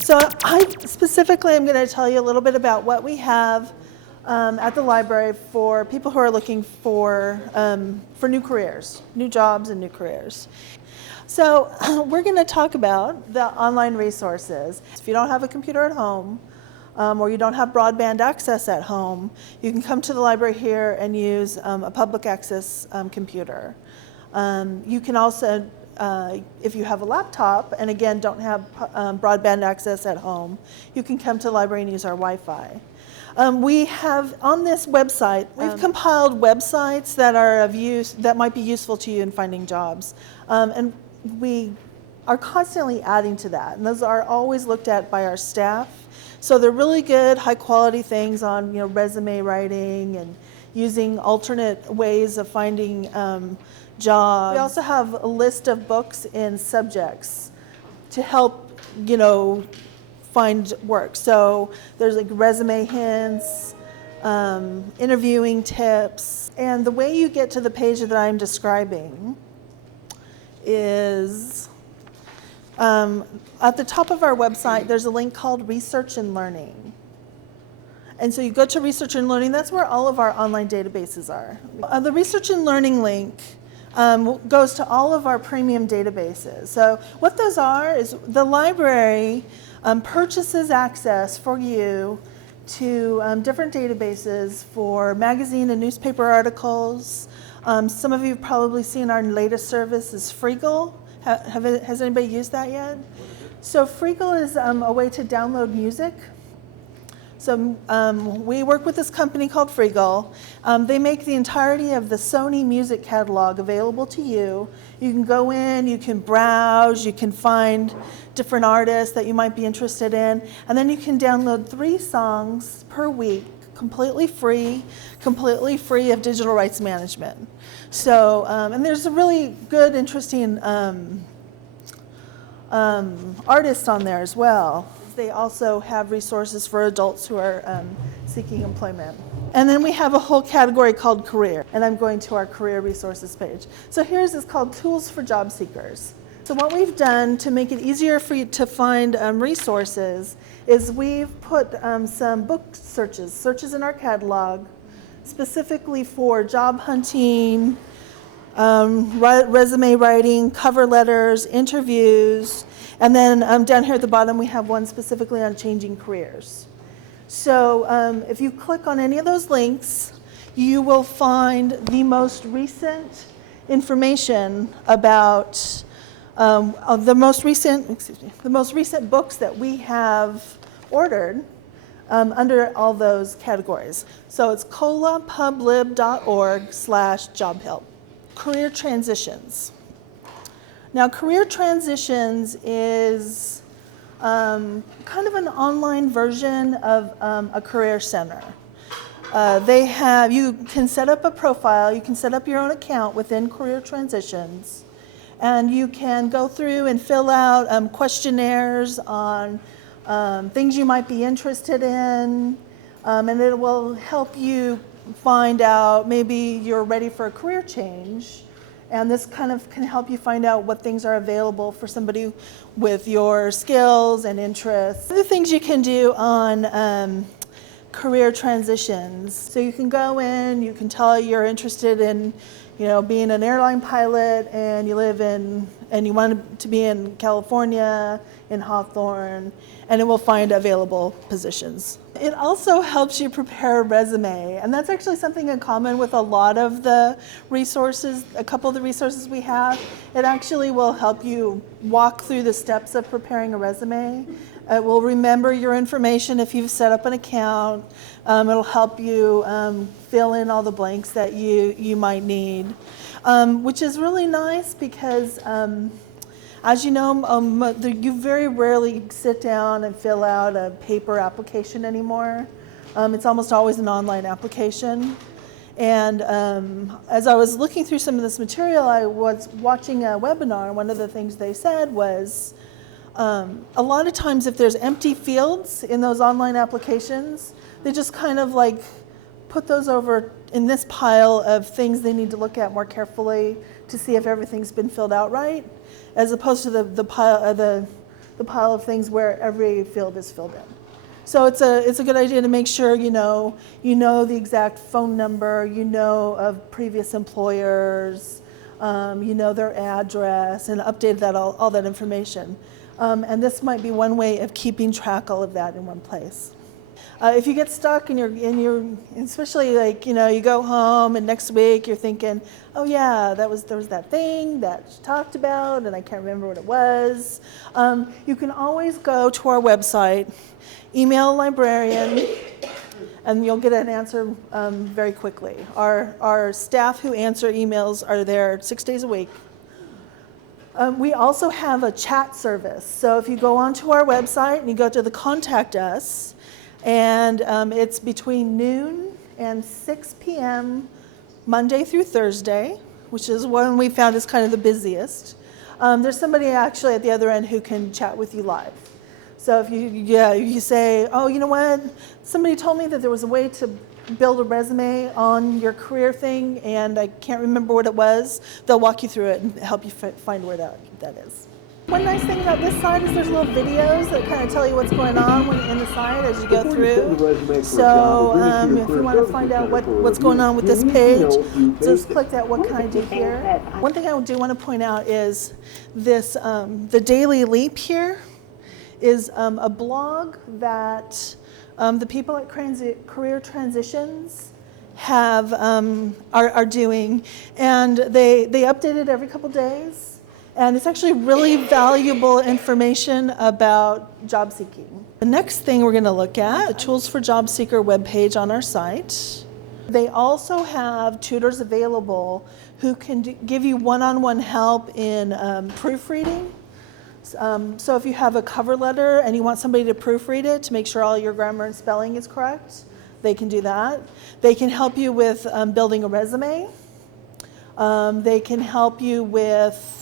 So I specifically am going to tell you a little bit about what we have at the library for people who are looking for new careers, new jobs and new careers. So we're going to talk about the online resources. If you don't have a computer at home or you don't have broadband access at home, you can come to the library here and use a public access computer. You can also if you have a laptop and again don't have broadband access at home, you can come to the library and use our Wi-Fi. We have on this website, we've compiled websites that are of use, that might be useful to you in finding jobs. And we are constantly adding to that. And those are always looked at by our staff. So they're really good, high quality things on resume writing and using alternate ways of finding jobs. We also have a list of books and subjects to help, find work. So there's like resume hints, interviewing tips, and the way you get to the page that I'm describing is at the top of our website, there's a link called Research and Learning. And so you go to Research and Learning, that's where all of our online databases are. The Research and Learning link goes to all of our premium databases. So what those are is the library purchases access for you to different databases for magazine and newspaper articles. Some of you have probably seen our latest service is Freegal. Has anybody used that yet? So Freegal is a way to download music. So we work with this company called Freegal. They make the entirety of the Sony music catalog available to you. You can go in, you can browse, you can find different artists that you might be interested in, and then you can download 3 songs per week, completely free of digital rights management. So, and there's a really good, interesting artists on there as well. They also have resources for adults who are seeking employment. And then we have a whole category called career, and I'm going to our career resources page. So here's is called Tools for Job Seekers. So what we've done to make it easier for you to find resources is we've put some book searches in our catalog specifically for job hunting, resume writing, cover letters, interviews, and then down here at the bottom we have one specifically on changing careers. So if you click on any of those links, you will find the most recent information about the most recent books that we have ordered under all those categories. So it's colapublib.org/jobhelp. Career transitions. Now, career transitions is kind of an online version of a career center. You can set up a profile, you can set up your own account within Career Transitions, and you can go through and fill out questionnaires on things you might be interested in, and it will help you find out maybe you're ready for a career change. And this kind of can help you find out what things are available for somebody with your skills and interests. Other things you can do on career transitions. So you can go in, you can tell you're interested in, being an airline pilot, and you want to be in California, in Hawthorne, and it will find available positions. It also helps you prepare a resume, and that's actually something in common with a lot of the resources, a couple of the resources we have. It actually will help you walk through the steps of preparing a resume. It will remember your information if you've set up an account. It'll help you fill in all the blanks that you might need, which is really nice because as you know, you very rarely sit down and fill out a paper application anymore. It's almost always an online application. And as I was looking through some of this material, I was watching a webinar. One of the things they said was, a lot of times if there's empty fields in those online applications, they just kind of like put those over in this pile of things they need to look at more carefully to see if everything's been filled out right, as opposed to the pile of things where every field is filled in. So it's a good idea to make sure you know the exact phone number, of previous employers, their address, and update that all that information. And this might be one way of keeping track all of that in one place. If you get stuck and you're especially like, you go home and next week you're thinking, oh yeah, there was that thing that she talked about and I can't remember what it was. You can always go to our website, email a librarian, and you'll get an answer very quickly. Our staff who answer emails are there 6 days a week. We also have a chat service. So if you go onto our website and you go to the Contact Us, and it's between noon and 6 p.m. Monday through Thursday, which is when we found is kind of the busiest. There's somebody actually at the other end who can chat with you live. So if you say, oh, you know what, somebody told me that there was a way to build a resume on your career thing and I can't remember what it was, they'll walk you through it and help you find where that is. One nice thing about this site is there's little videos that kind of tell you what's going on in the site as you go through. So if you want to find out what's going on with this page, just click that what can I do here. One thing I do want to point out is this, the Daily Leap here is a blog that the people at Career Transitions are doing, and they update it every couple days. And it's actually really valuable information about job seeking. The next thing we're going to look at, the Tools for Job Seeker webpage on our site. They also have tutors available who can give you one-on-one help in proofreading. So if you have a cover letter and you want somebody to proofread it to make sure all your grammar and spelling is correct, they can do that. They can help you with building a resume. They can help you with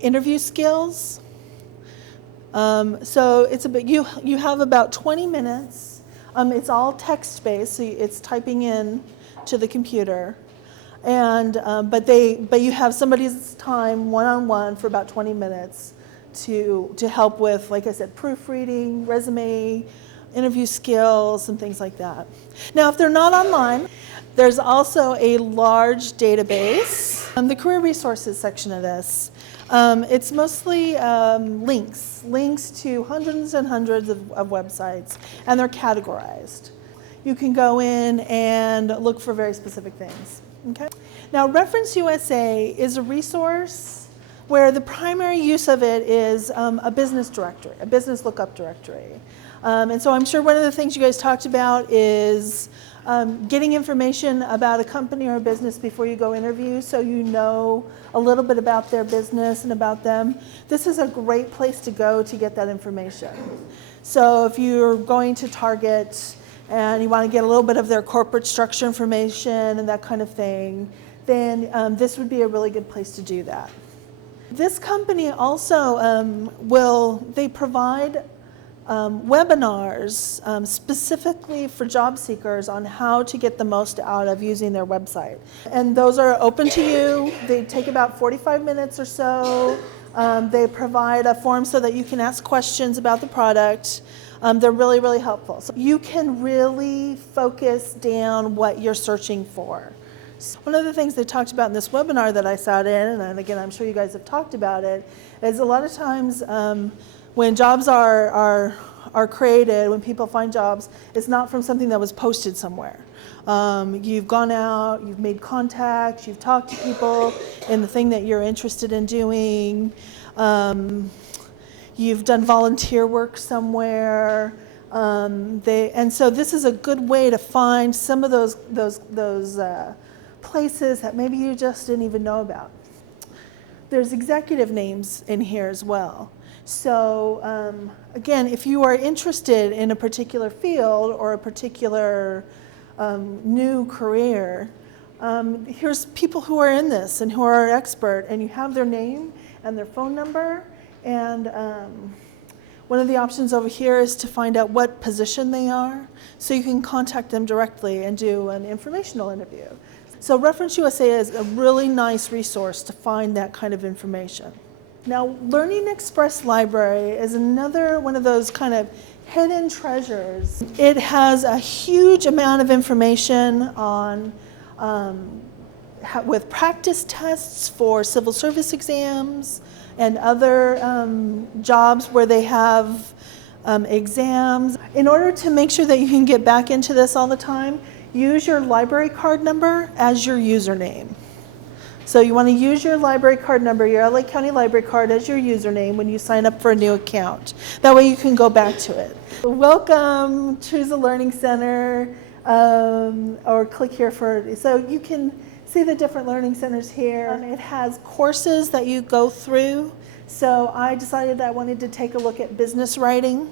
interview skills. So it's you have about 20 minutes. It's all text-based, so it's typing in to the computer. And but you have somebody's time one-on-one for about 20 minutes to help with, like I said, proofreading, resume, interview skills, and things like that. Now, if they're not online, there's also a large database. The career resources section of this, it's mostly links to hundreds and hundreds of websites, and they're categorized. You can go in and look for very specific things. Okay. Now, Reference USA is a resource where the primary use of it is a business directory, a business lookup directory. And so I'm sure one of the things you guys talked about is getting information about a company or a business before you go interview, so you know a little bit about their business and about them. This is a great place to go to get that information. So if you're going to Target and you want to get a little bit of their corporate structure information and that kind of thing, then this would be a really good place to do that. This company also they provide webinars specifically for job seekers on how to get the most out of using their website. And those are open to you. They take about 45 minutes or so. They provide a form so that you can ask questions about the product. They're really, really helpful. So you can really focus down what you're searching for. One of the things they talked about in this webinar that I sat in, and again, I'm sure you guys have talked about it, is a lot of times when jobs are created, when people find jobs, it's not from something that was posted somewhere. You've gone out, you've made contacts, you've talked to people in the thing that you're interested in doing. You've done volunteer work somewhere. And so this is a good way to find some of those places that maybe you just didn't even know about. There's executive names in here as well. So again, if you are interested in a particular field or a particular new career, here's people who are in this and who are expert, and you have their name and their phone number. And One of the options over here is to find out what position they are, so you can contact them directly and do an informational interview. So Reference USA is a really nice resource to find that kind of information. Now, Learning Express Library is another one of those kind of hidden treasures. It has a huge amount of information on with practice tests for civil service exams and other jobs where they have exams. In order to make sure that you can get back into this all the time, use your library card number as your username. So you want to use your library card number, your LA County library card, as your username when you sign up for a new account. That way you can go back to it. Welcome, choose a learning center, or click here for, so you can see the different learning centers here. It has courses that you go through. So I decided I wanted to take a look at business writing.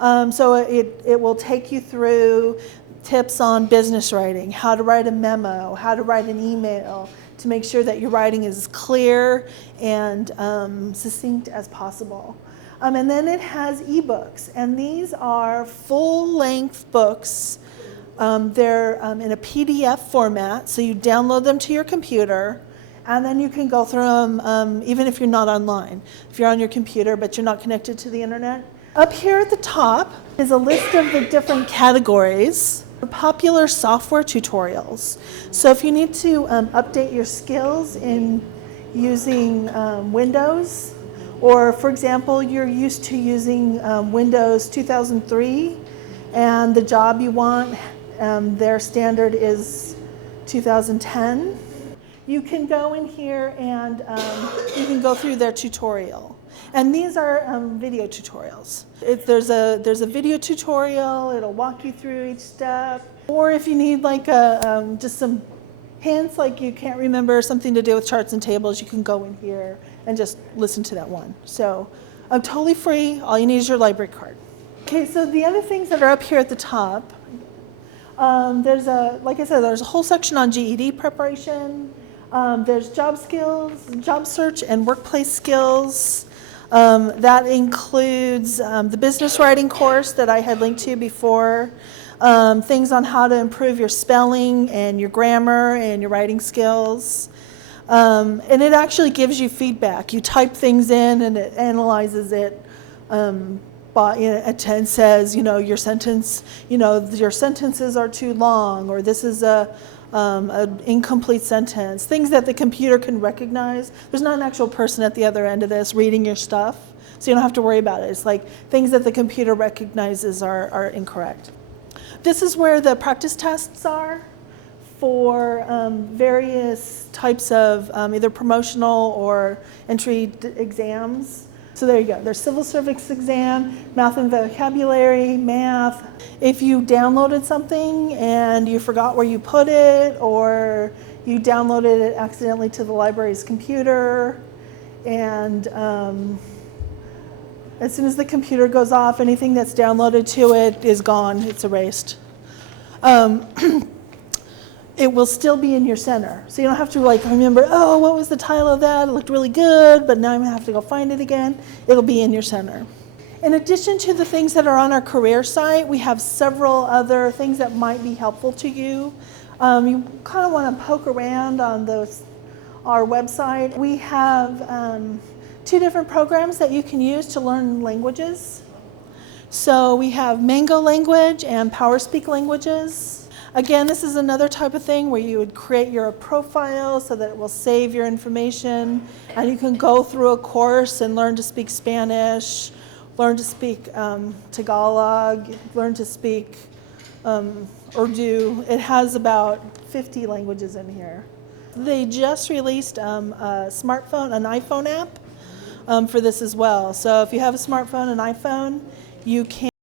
So it will take you through tips on business writing, how to write a memo, how to write an email, to make sure that your writing is as clear and succinct as possible. And then it has ebooks, and these are full-length books. They're in a PDF format, so you download them to your computer, and then you can go through them even if you're not online. If you're on your computer but you're not connected to the internet. Up here at the top is a list of the different categories. Popular software tutorials. So if you need to update your skills in using Windows, or for example, you're used to using Windows 2003 and the job you want, their standard is 2010, you can go in here and you can go through their tutorial. And these are video tutorials. If there's a video tutorial, it'll walk you through each step. Or if you need like just some hints, like you can't remember something to do with charts and tables, you can go in here and just listen to that one. So totally free. All you need is your library card. Okay, so the other things that are up here at the top, like I said, there's a whole section on GED preparation. There's job skills, job search, and workplace skills. That includes the business writing course that I had linked to before, things on how to improve your spelling and your grammar and your writing skills. And it actually gives you feedback. You type things in and it analyzes it and says, your sentence, your sentences are too long, or this is an incomplete sentence, things that the computer can recognize. There's not an actual person at the other end of this reading your stuff, so you don't have to worry about it. It's like things that the computer recognizes are incorrect. This is where the practice tests are for various types of either promotional or entry exams. So there you go. There's civil service exam, math and vocabulary, math. If you downloaded something and you forgot where you put it, or you downloaded it accidentally to the library's computer, and as soon as the computer goes off, anything that's downloaded to it is gone. It's erased. It will still be in your center. So you don't have to remember, oh, what was the title of that? It looked really good, but now I'm gonna have to go find it again. It'll be in your center. In addition to the things that are on our career site, we have several other things that might be helpful to you. You kind of want to poke around on our website. We have 2 different programs that you can use to learn languages. So we have Mango Language and PowerSpeak Languages. Again, this is another type of thing where you would create your profile so that it will save your information, and you can go through a course and learn to speak Spanish, learn to speak Tagalog, learn to speak Urdu. It has about 50 languages in here. They just released an iPhone app for this as well. So if you have a smartphone, an iPhone, you can